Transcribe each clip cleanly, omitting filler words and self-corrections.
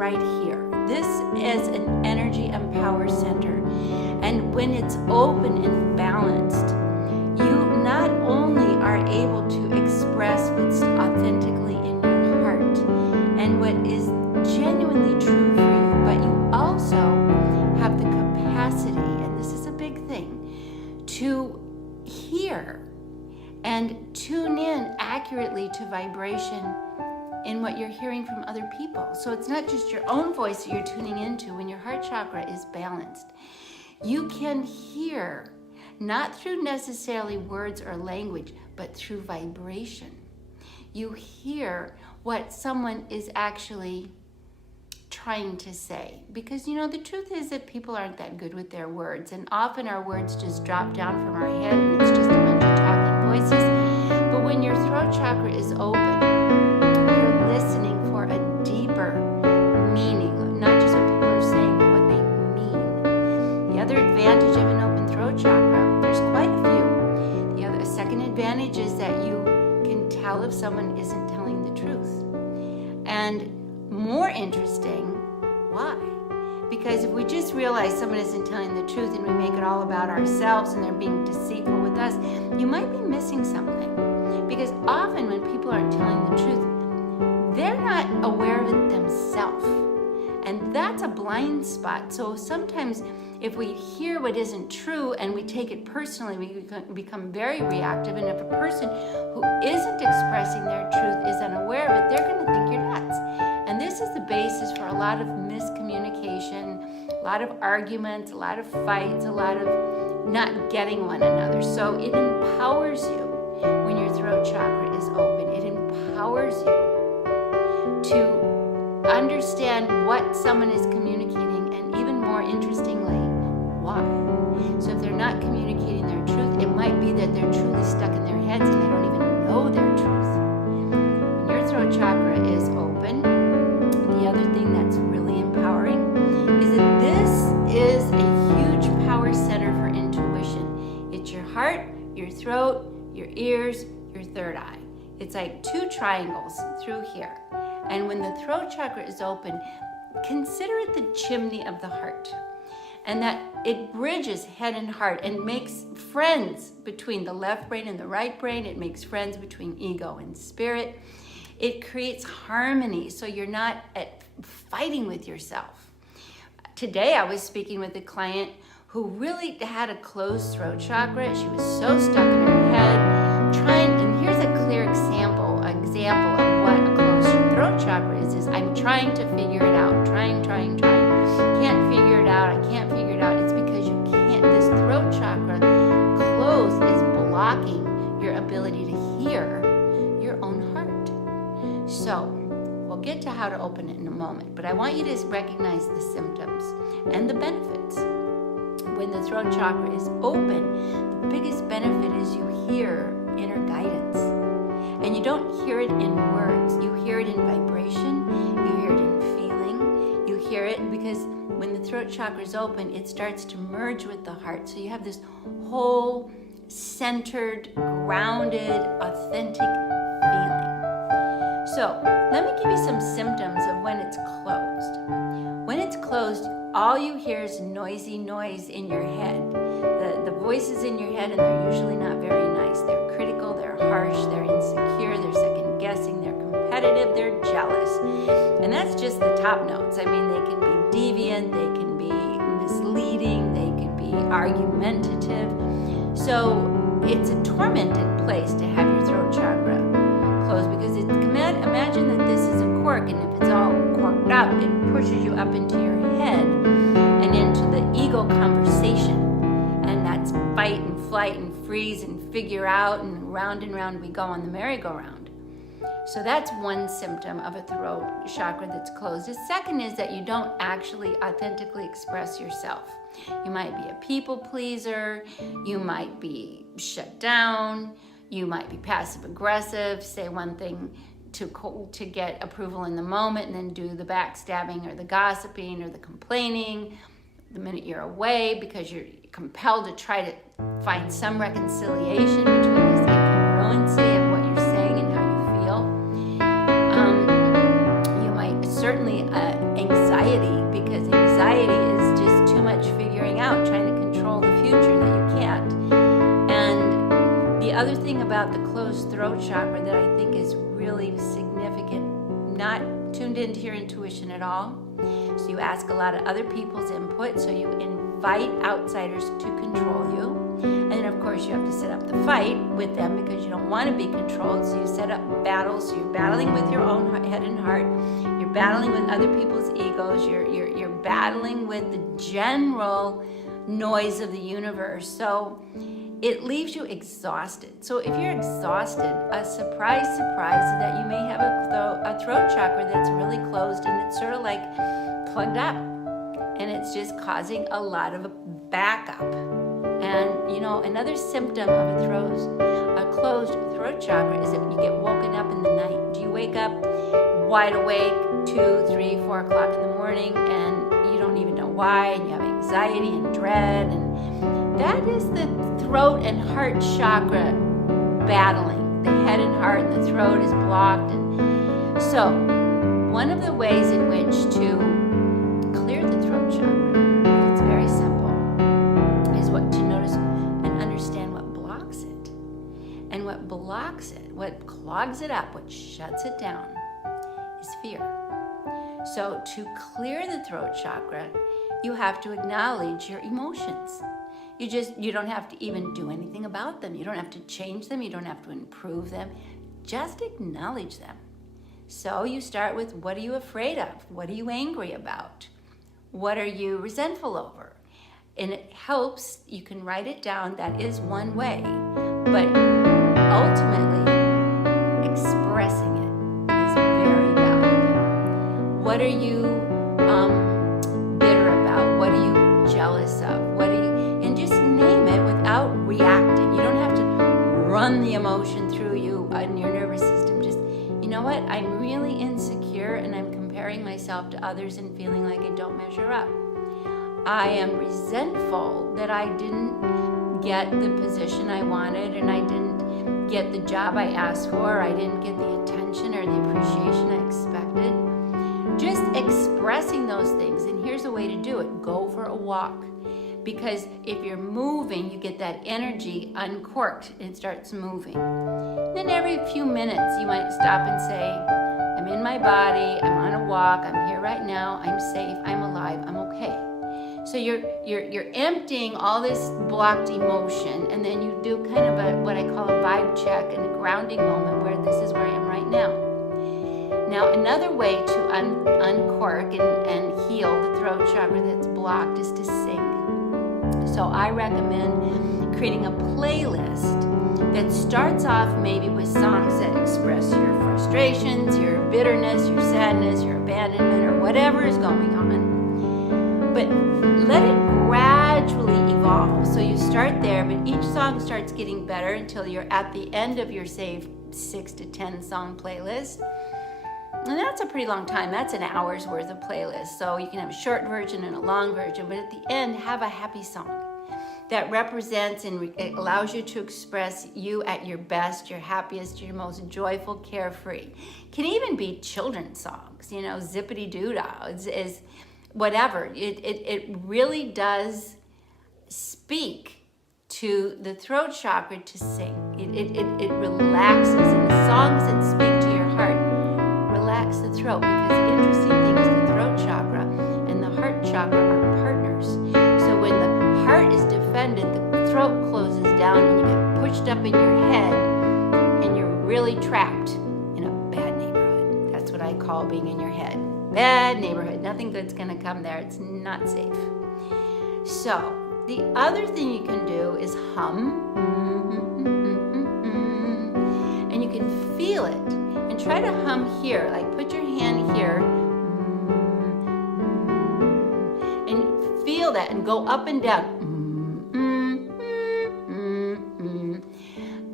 right here. This is an energy and power center. And when it's open and balanced, you not only are able to express what's authentically in your heart and what is genuinely true for you, but you also have the capacity, and this is a big thing, to hear and tune in accurately to vibration in what you're hearing from other people. So it's not just your own voice that you're tuning into. When your heart chakra is balanced, you can hear, not through necessarily words or language, but through vibration. You hear what someone is actually trying to say. Because, you know, the truth is that people aren't that good with their words, and often our words just drop down from our head and it's just a bunch of talking voices. But when your throat chakra is open, you're listening for a deeper meaning, not just what people are saying, but what they mean. The other advantage of an open throat chakra, there's quite a few. The other second advantage is that you can tell if someone isn't telling the truth. And more interesting, why? Because if we just realize someone isn't telling the truth and we make it all about ourselves and they're being deceitful with us, you might be missing something. Because often when people aren't telling the truth, they're not aware of it themselves. And that's a blind spot. So sometimes if we hear what isn't true and we take it personally, we become very reactive. And if a person who isn't expressing their truth is unaware of it, they're going to think you're nuts. And this is the basis for a lot of miscommunication, a lot of arguments, a lot of fights, a lot of not getting one another. So it empowers you when your throat chakra is open. It empowers you to understand what someone is communicating, and even more interestingly, why. So if they're not communicating their truth, it might be that they're truly stuck in their heads and they don't even know their truth. When your throat chakra is open, the other thing that's really empowering is that this is a huge power center for intuition. It's your heart, your throat, your ears, your third eye. It's like two triangles through here. And when the throat chakra is open, consider it the chimney of the heart. And that it bridges head and heart and makes friends between the left brain and the right brain. It makes friends between ego and spirit. It creates harmony, so you're not fighting with yourself. Today I was speaking with a client who really had a closed throat chakra. She was so stuck in her head, and here's a clear example of what a closed throat chakra is I'm trying to figure it out, trying. Can't figure it out, I can't figure it out. It's because you can't, this throat chakra closed is blocking your ability to hear your own heart. So, we'll get to how to open it in a moment, but I want you to recognize the symptoms and the benefits. When the throat chakra is open, the biggest benefit is you hear inner guidance. And you don't hear it in words, you hear it in vibration, you hear it in feeling, you hear it because when the throat chakra is open, it starts to merge with the heart. So you have this whole centered, grounded, authentic feeling. So let me give you some symptoms of when it's closed. When it's closed, all you hear is noisy noise in your head. The voices in your head, and they're usually not very nice. They're critical, they're harsh, they're insecure, they're second guessing, they're competitive, they're jealous. And that's just the top notes. I mean, they can be deviant, they can be misleading, they can be argumentative. So it's a tormented place to have your throat chakra closed, because imagine that this is a cork, and if it's all corked up, it pushes you up into your head and into the ego conversation. And that's fight and flight and freeze and figure out, and round we go on the merry-go-round. So that's one symptom of a throat chakra that's closed. The second is that you don't actually authentically express yourself. You might be a people pleaser, you might be shut down, you might be passive aggressive, say one thing to get approval in the moment and then do the backstabbing or the gossiping or the complaining the minute you're away, because you're compelled to try to find some reconciliation between this incongruency of what you're saying and how you feel. You might certainly anxiety closed throat chakra that I think is really significant, not tuned into your intuition at all. So you ask a lot of other people's input, so you invite outsiders to control you. And then of course you have to set up the fight with them because you don't want to be controlled. So you set up battles. So you're battling with your own head and heart. You're battling with other people's egos. You're battling with the general noise of the universe. So it leaves you exhausted. So if you're exhausted, a surprise that you may have a throat chakra that's really closed and it's sort of like plugged up. And it's just causing a lot of backup. And you know, another symptom of a closed throat chakra is that you get woken up in the night. Do you wake up wide awake 2, 3, 4 o'clock in the morning and you don't even know why, and you have anxiety and dread, and that is the throat and heart chakra battling. The head and heart and the throat is blocked. And so one of the ways in which to clear the throat chakra, it's very simple, is what to notice and understand what blocks it. And what blocks it, what clogs it up, what shuts it down, is fear. So to clear the throat chakra, you have to acknowledge your emotions. You don't have to even do anything about them. You don't have to change them. You don't have to improve them. Just acknowledge them. So you start with, what are you afraid of? What are you angry about? What are you resentful over? And it helps, you can write it down. That is one way. But ultimately, expressing it is very valuable. What are you bitter about? What are you jealous of? And just name it without reacting. You don't have to run the emotion through you in your nervous system. Just, you know what? I'm really insecure and I'm comparing myself to others and feeling like I don't measure up. I am resentful that I didn't get the position I wanted and I didn't get the job I asked for. I didn't get the attention or the appreciation I expected. Just expressing those things. And here's a way to do it. Go for a walk. Because if you're moving, you get that energy uncorked and it starts moving. Then every few minutes, you might stop and say, I'm in my body, I'm on a walk, I'm here right now, I'm safe, I'm alive, I'm okay. So you're emptying all this blocked emotion, and then you do kind of what I call a vibe check and a grounding moment where this is where I am right now. Now, another way to uncork and heal the throat chakra that's blocked is to sing. So I recommend creating a playlist that starts off maybe with songs that express your frustrations, your bitterness, your sadness, your abandonment, or whatever is going on. But let it gradually evolve. So you start there, but each song starts getting better until you're at the end of your, say, 6 to 10 song playlist. And that's a pretty long time. That's an hour's worth of playlist. So you can have a short version and a long version, but at the end, have a happy song that represents and allows you to express you at your best, your happiest, your most joyful, carefree. Can even be children's songs, you know, zippity-doo-dah, is whatever. It really does speak to the throat chakra to sing. It relaxes, and the songs that speak to your heart relax the throat, because the interesting thing is the throat chakra and the heart chakra are partners. So when the heart is defended, the throat closes down and you get pushed up in your head and you're really trapped in a bad neighborhood. That's what I call being in your head. Bad neighborhood. Nothing good's gonna come there. It's not safe. So the other thing you can do is hum. And you can feel it. And try to hum here, like put your hand here and feel that and go up and down.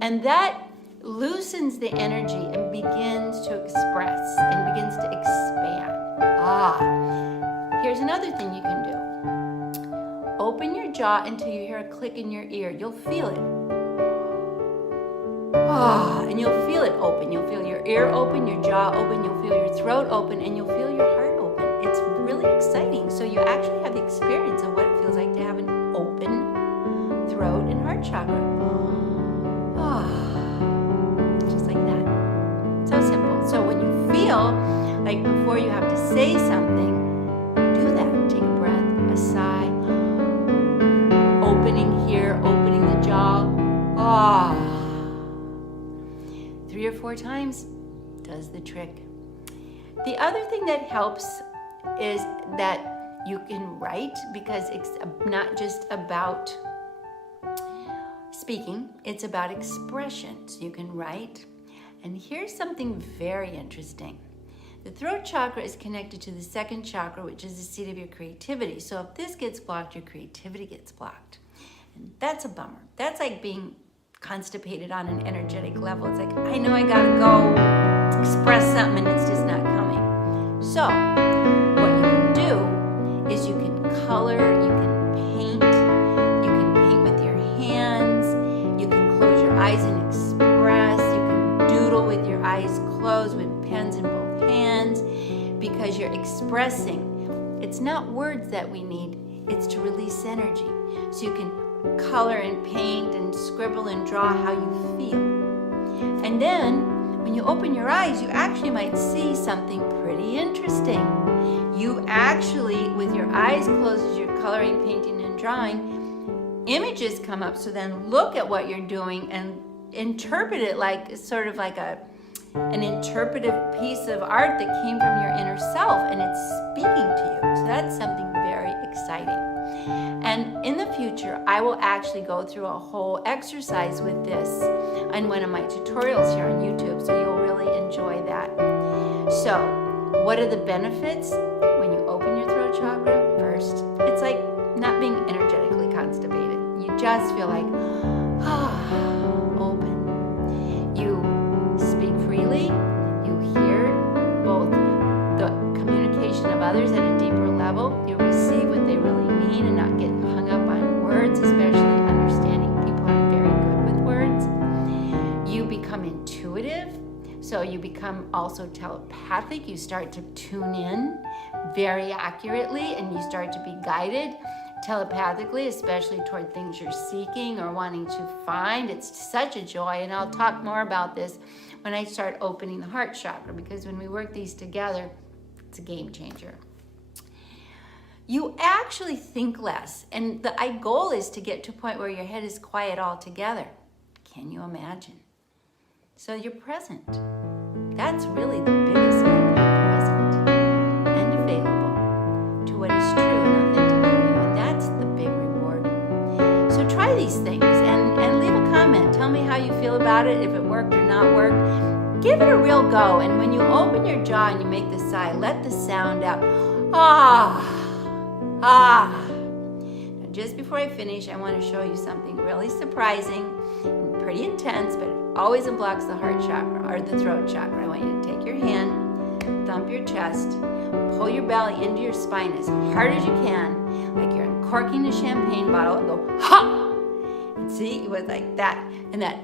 And that loosens the energy and begins to express and begins to expand. Here's another thing you can do. Open your jaw until you hear a click in your ear. You'll feel it. And you'll feel it open. You'll feel your ear open, your jaw open, you'll feel your throat open, and you'll feel your heart open. It's really exciting. So you actually have the experience of what it feels like to have an open throat and heart chakra. feel like before you have to say something, do that. Take a breath, a sigh, opening here, opening the jaw. Ah. 3 or 4 times does the trick. The other thing that helps is that you can write, because it's not just about speaking, it's about expression. So you can write. And here's something very interesting. The throat chakra is connected to the second chakra, which is the seat of your creativity. So if this gets blocked, your creativity gets blocked. And that's a bummer. That's like being constipated on an energetic level. It's like, I know I gotta go express something and it's just not coming. So what you can do is you can color, you can paint with your hands, you can close your eyes and express, you can doodle with your eyes closed with pens in both hands, because you're expressing. It's not words that we need, it's to release energy. So you can color and paint and scribble and draw how you feel. And then when you open your eyes, you actually might see something pretty interesting. You actually, with your eyes closed as you're coloring, painting, and drawing, images come up. So then look at what you're doing and interpret it like sort of like an interpretive piece of art that came from your inner self, and it's speaking to you. So that's something very exciting. And in the future, I will actually go through a whole exercise with this on one of my tutorials here on YouTube, so you'll really enjoy that. So, what are the benefits when you open your throat chakra? First, it's like not being energetically constipated. You just feel like, open. You speak freely. You hear both the communication of others at a deeper level. You receive what they really mean and not get hung up on words, especially understanding people aren't very good with words. You become intuitive, so you become also telepathic. You start to tune in very accurately, and you start to be guided telepathically, especially toward things you're seeking or wanting to find. It's such a joy, and I'll talk more about this when I start opening the heart chakra, because when we work these together, it's a game changer. You actually think less, and the goal is to get to a point where your head is quiet altogether. Can you imagine? So you're present. That's really the biggest thing. You're present and available to what is true and authentic for you, and that's the big reward. So try these things and leave a comment. Tell me how you feel about it, if it worked or not worked. Give it a real go, and when you open your jaw and you make the sigh, let the sound out. Ah. Now, just before I finish, I want to show you something really surprising and pretty intense, but it always unblocks the heart chakra or the throat chakra. I want you to take your hand, thump your chest, pull your belly into your spine as hard as you can, like you're uncorking a champagne bottle, and go, ha! And see, it was like that. And that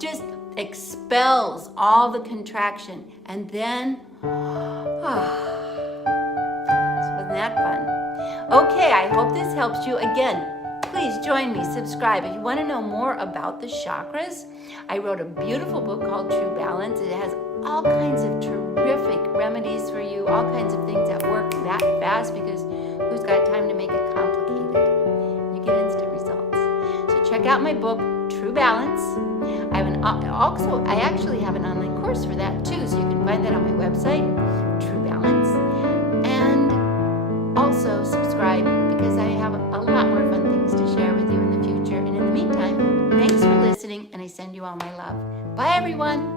just expels all the contraction. And then, so wasn't that fun? Okay, I hope this helps you. Again, please join me, subscribe. If you want to know more about the chakras, I wrote a beautiful book called True Balance. It has all kinds of terrific remedies for you, all kinds of things that work that fast, because who's got time to make it complicated? You get instant results. So check out my book, True Balance. I actually have an online course for that too, so you can find that on my website, True Balance. And also subscribe, because I have a lot more fun things to share with you in the future. And in the meantime, thanks for listening, and I send you all my love. Bye, everyone.